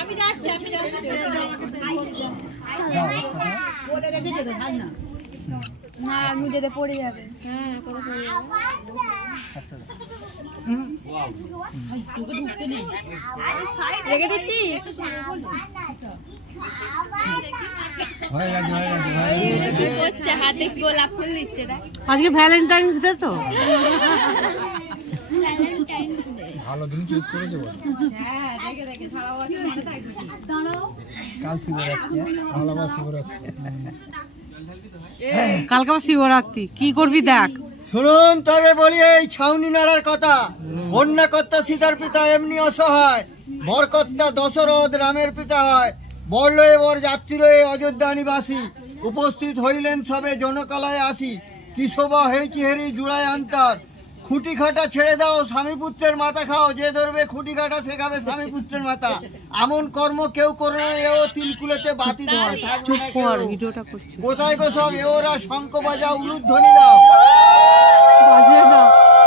আমি যাচ্ছি না আমি যেতে পড়ে যাবে। হ্যাঁ রেখে দিচ্ছি। হাতে গোলাপ ফুল দিচ্ছে। আজকে ভ্যালেন্টাইন্স ডে তো ভালো দিন চুজ করেছো। হ্যাঁ দেখে দেখে সারা বছর মনে থাকবে। কাল শিবরাত্রি, কাল আবার শিবরাত্রি। কালকে আবার শিবরাত্রি, কি করবি দেখ। শুনুন তবে বলি এই ছাউনি নাড়ার কথা। কন্যাকর্তা সীতার পিতা এমনি অসহায়, বরকর্তা দশরথ রামের পিতা হয়। বর লয়ে বর যাত্রী লয়ে অযোধ্যা নিবাসী, উপস্থিত হইলেন সবে জনকলায় আসি। কি শোভা হয়েছি হেরি জুড়ায় আন্তর, খুঁটি খাটা ছেড়ে দাও স্বামী পুত্রের মাথা খাও। যে ধরবে খুঁটি খাটা সে খাবে স্বামী পুত্রের মাথা। এমন কর্ম কেউ করে না, এও তিলকুলেতে বাতি ধোয় থাকবে না কেউ। কোথায় গো সব এওরা শঙ্খ বাজাও উলুধ্বনি দাও।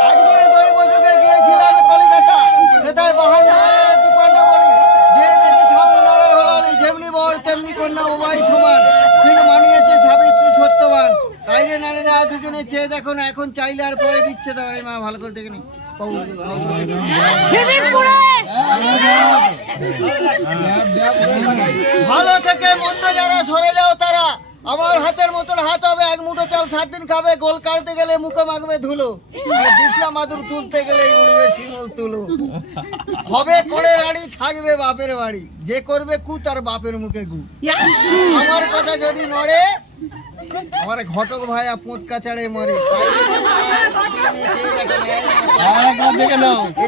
আজকের দই বৈঠকে গিয়েছিলাম কলিকাতা, সেটাই বাহান্ন বলি যে দেখি ছাউনি লড়াই হলালি। যেমনি বর তেমনি কন্যা উভয় সমান, কিন্তু মানিয়েছে সাবিত্রী সত্যবান। তাইরে নারীরা দুজনে চেয়ে দেখো না, এখন চাইলে আর পরে বিচ্ছেদ হবে। মা ভালো করে দেখে নি। ভালো থেকে মন্দ যারা সরে যাও তারা, আমার হাতের মতন হাত হবে। এক মুঠো চাল 7 দিন খাবে, গোল কাটতে গেলে মুখে মাখবে ধুলো, আর বিছনা মাদুর তুলতে গেলে উড়বে শিমুল তুলো। হবে করে রাড়ি থাকবে বাপের বাড়ি, যে করবে কু তার বাপের মুখে গু। আমার কথা যদি নড়ে আমার ঘটক ভাইয়া পোঁতকা চাড়ে মরে।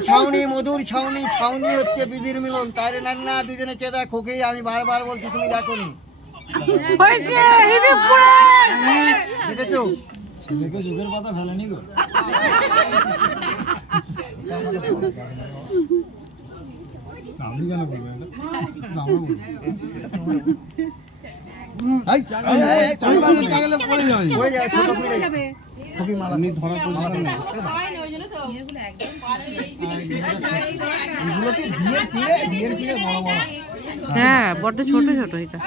ছাউনি মধুর ছাউনি, ছাউনি হচ্ছে বিধির মিলন। তাইরে না দুজনে চেয়ে খোকেই আমি বারবার বলছি তুমি দেখো নি। দেখেছো ছেলেকে যুগের কথা ফেলেনি গো। আমি কেন বলবো এটা? হ্যাঁ বড্ড ছোট ছোট এটা।